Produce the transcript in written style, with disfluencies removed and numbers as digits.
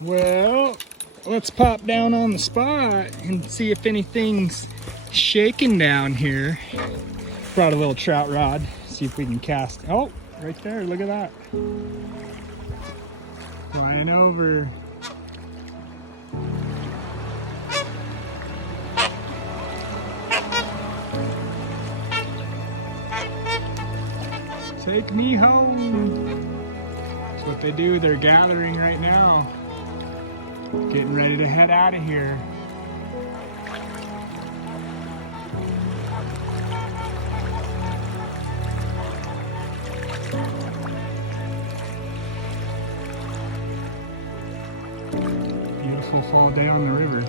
Well, let's pop down on the spot and see if anything's shaking down here. Brought a little trout rod, see if we can cast. Oh, right there, look at that. Flying over. Take me home. That's what they do, they're gathering right now. Getting ready to head out of here. Beautiful fall day on the river.